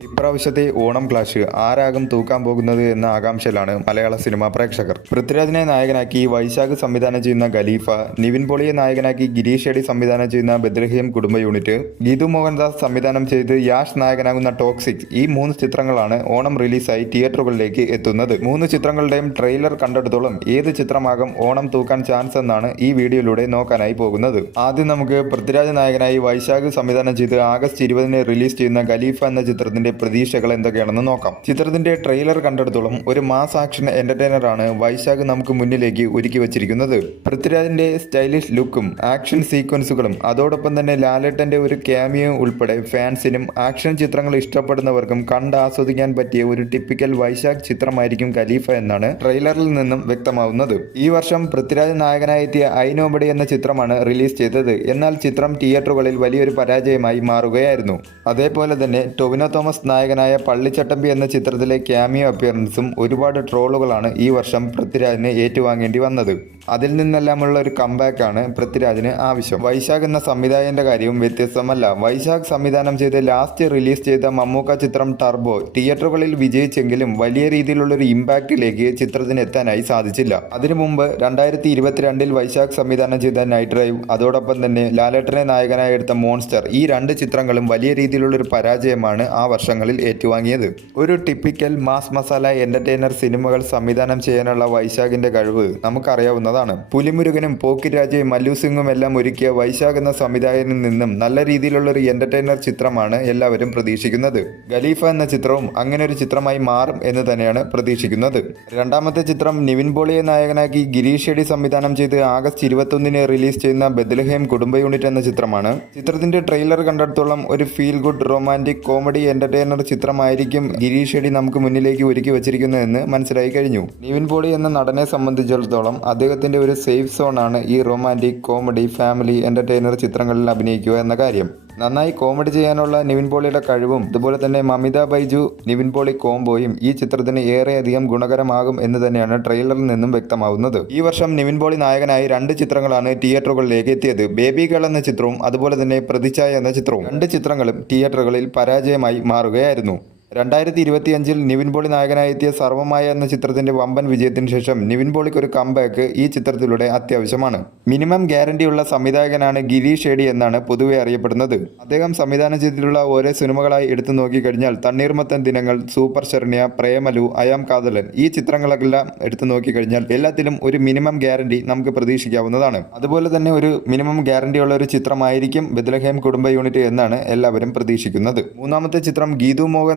ഇപ്രാവശ്യത്തെ ഓണം ക്ലാഷ് ആരാകും തൂക്കാൻ പോകുന്നത് എന്ന ആകാംക്ഷയിലാണ് മലയാള സിനിമാ പ്രേക്ഷകർ. പൃഥ്വിരാജിനെ നായകനാക്കി വൈശാഖ് സംവിധാനം ചെയ്യുന്ന ഖലീഫ, നിവിൻ പോളിയെ നായകനാക്കി ഗിരീഷ് ഷെഡി സംവിധാനം ചെയ്യുന്ന ബദ്ലഹേം കുടുംബ യൂണിറ്റ്, ഗീതു മോഹൻദാസ് സംവിധാനം ചെയ്ത് യാഷ് നായകനാകുന്ന ടോക്സിക്, ഈ 3 ചിത്രങ്ങളാണ് ഓണം റിലീസായി തിയേറ്ററുകളിലേക്ക് എത്തുന്നത്. 3 ചിത്രങ്ങളുടെയും ട്രെയിലർ കണ്ടെടുത്തോളം ഏത് ചിത്രമാകും ഓണം തൂക്കാൻ ചാൻസ് എന്നാണ് ഈ വീഡിയോയിലൂടെ നോക്കാനായി പോകുന്നത്. ആദ്യം നമുക്ക് പൃഥ്വിരാജ് നായകനായി വൈശാഖ് സംവിധാനം ചെയ്ത് ആഗസ്റ്റ് 20 റിലീസ് ചെയ്യുന്ന ഖലീഫ എന്ന ചിത്രത്തിന്റെ പ്രതീക്ഷകൾ എന്തൊക്കെയാണെന്ന് നോക്കാം. ചിത്രത്തിന്റെ ട്രെയിലർ കണ്ടെടുത്തോളം ഒരു മാസ് ആക്ഷൻ എന്റർടൈനറാണ് വൈശാഖ് നമുക്ക് മുന്നിലേക്ക് ഒരുക്കി വച്ചിരിക്കുന്നത്. പൃഥ്വിരാജിന്റെ സ്റ്റൈലിഷ് ലുക്കും ആക്ഷൻ സീക്വൻസുകളും അതോടൊപ്പം തന്നെ ലാലേട്ടന്റെ ഒരു ക്യാമിയോ ഉൾപ്പെടെ ഫാൻസിനും ആക്ഷൻ ചിത്രങ്ങൾ ഇഷ്ടപ്പെടുന്നവർക്കും കണ്ട് ആസ്വദിക്കാൻ പറ്റിയ ഒരു ടിപ്പിക്കൽ വൈശാഖ് ചിത്രമായിരിക്കും ഖലീഫ എന്നാണ് ട്രെയിലറിൽ നിന്നും വ്യക്തമാവുന്നത്. ഈ വർഷം പൃഥ്വിരാജ് നായകനായെത്തിയ ഐ നോബഡി എന്ന ചിത്രമാണ് റിലീസ് ചെയ്തത്. എന്നാൽ ചിത്രം തിയേറ്ററുകളിൽ വലിയൊരു പരാജയമായി മാറുകയായിരുന്നു. അതേപോലെ തന്നെ ടൊവിനോ തോമസ് നായകനായ പള്ളിച്ചട്ടമ്പി എന്ന ചിത്രത്തിലെ ക്യാമിയോ അപ്പിയറൻസും ഒരുപാട് ട്രോളുകളാണ് ഈ വർഷം പൃഥ്വിരാജിന് ഏറ്റുവാങ്ങേണ്ടി വന്നത്. അതിൽ നിന്നെല്ലാമുള്ള ഒരു കംബാക്കാണ് പൃഥ്വിരാജിന് ആവശ്യം. വൈശാഖ് എന്ന സംവിധായകന്റെ കാര്യവും വ്യത്യസ്തമല്ല. വൈശാഖ് സംവിധാനം ചെയ്ത് ലാസ്റ്റ് റിലീസ് ചെയ്ത മമ്മൂക്ക ചിത്രം ടർബോ തിയേറ്ററുകളിൽ വിജയിച്ചെങ്കിലും വലിയ രീതിയിലുള്ള ഒരു ഇമ്പാക്റ്റിലേക്ക് ചിത്രത്തിന് എത്താനായി സാധിച്ചില്ല. അതിനു മുമ്പ് 2022 വൈശാഖ് സംവിധാനം ചെയ്ത നൈറ്റ് ഡ്രൈവ്, അതോടൊപ്പം തന്നെ ലാലേട്ടനെ നായകനായി എടുത്ത മോൺസ്റ്റർ, ഈ 2 ചിത്രങ്ങളും വലിയ രീതിയിലുള്ള ഒരു പരാജയമാണ് ആ വർഷങ്ങളിൽ ഏറ്റുവാങ്ങിയത്. ഒരു ടിപ്പിക്കൽ മാസ് മസാല എന്റർടൈനർ സിനിമകൾ സംവിധാനം ചെയ്യാനുള്ള വൈശാഖിന്റെ കഴിവ് നമുക്കറിയാവുന്നതാണ്. പുലിമുരുകനും പോക്കിരാജ്, മല്ലു സിംഗും എല്ലാം ഒരുക്കിയ വൈശാഖ് എന്ന സംവിധായകനിൽ നിന്നും നല്ല രീതിയിലുള്ള ഒരു എന്റർടൈനർ ചിത്രമാണ് എല്ലാവരും പ്രതീക്ഷിക്കുന്നത്. ഖലീഫ എന്ന ചിത്രവും അങ്ങനെ ഒരു ചിത്രമായി മാറും എന്ന് തന്നെയാണ് പ്രതീക്ഷിക്കുന്നത്. രണ്ടാമത്തെ ചിത്രം നിവിൻ പോളിയെ നായകനാക്കി ഗിരീഷ് ഷെഡി സംവിധാനം ചെയ്ത് ആഗസ്റ്റ് 21 റിലീസ് ചെയ്യുന്ന ബദ്ലഹേം കുടുംബ യൂണിറ്റ് എന്ന ചിത്രമാണ്. ചിത്രത്തിന്റെ ട്രെയിലർ കണ്ടെടുത്തോളം ഒരു feel good romantic comedy entertainer ചിത്രമായിരിക്കും ഗിരീഷ് ഷെഡി നമുക്ക് മുന്നിലേക്ക് ഒരുക്കി വച്ചിരിക്കുന്നതെന്ന് മനസ്സിലായി കഴിഞ്ഞു. നിവിൻ പോളി എന്ന നടനെ സംബന്ധിച്ചിടത്തോളം അദ്ദേഹത്തിന്റെ ഒരു സേഫ് സോണാണ് ഈ റൊമാൻറ്റിക് കോമഡി ഫാമിലി എന്റർടൈനർ ചിത്രങ്ങളിൽ അഭിനയിക്കുക എന്ന കാര്യം. നന്നായി കോമഡി ചെയ്യാനുള്ള നിവിൻ പോളിയുടെ കഴിവും അതുപോലെ തന്നെ മമിത ബൈജു നിവിൻ പോളി കോംബോയും ഈ ചിത്രത്തിന് ഏറെയധികം ഗുണകരമാകും എന്ന് തന്നെയാണ് ട്രെയിലറിൽ നിന്നും വ്യക്തമാവുന്നത്. ഈ വർഷം നിവിൻ പോളി നായകനായി 2 ചിത്രങ്ങളാണ് തിയേറ്ററുകളിലേക്ക് എത്തിയത്. ബേബി ഗേൾ എന്ന ചിത്രവും അതുപോലെ തന്നെ പ്രതിച്ഛായ എന്ന ചിത്രവും. 2 ചിത്രങ്ങളും തിയേറ്ററുകളിൽ പരാജയമായി മാറുകയായിരുന്നു. 2025 നിവിൻ പോളി നായകനായെത്തിയ സർവമായ എന്ന ചിത്രത്തിന്റെ വമ്പൻ വിജയത്തിന് ശേഷം നിവിൻ പോളിക്ക് ഒരു കംബാക്ക് ഈ ചിത്രത്തിലൂടെ അത്യാവശ്യമാണ്. മിനിമം ഗ്യാരണ്ടിയുള്ള സംവിധായകനാണ് ഗിരീഷ് ഷെഡി എന്നാണ് പൊതുവെ അറിയപ്പെടുന്നത്. അദ്ദേഹം സംവിധാനം ചെയ്തിട്ടുള്ള ഓരോ സിനിമകളായി എടുത്തു നോക്കിക്കഴിഞ്ഞാൽ തണ്ണീർമത്തൻ ദിനങ്ങൾ, സൂപ്പർ ശരണ്യ, പ്രേമലു, അയാം കാതലൻ, ഈ ചിത്രങ്ങളെല്ലാം എടുത്തു നോക്കിക്കഴിഞ്ഞാൽ എല്ലാത്തിലും ഒരു മിനിമം ഗ്യാരണ്ടി നമുക്ക് പ്രതീക്ഷിക്കാവുന്നതാണ്. അതുപോലെ തന്നെ ഒരു മിനിമം ഗ്യാരണ്ടിയുള്ള ഒരു ചിത്രമായിരിക്കും ബദ്ലഹേം കുടുംബ യൂണിറ്റ് എന്നാണ് എല്ലാവരും പ്രതീക്ഷിക്കുന്നത്. മൂന്നാമത്തെ ചിത്രം ഗീതു മോഹൻ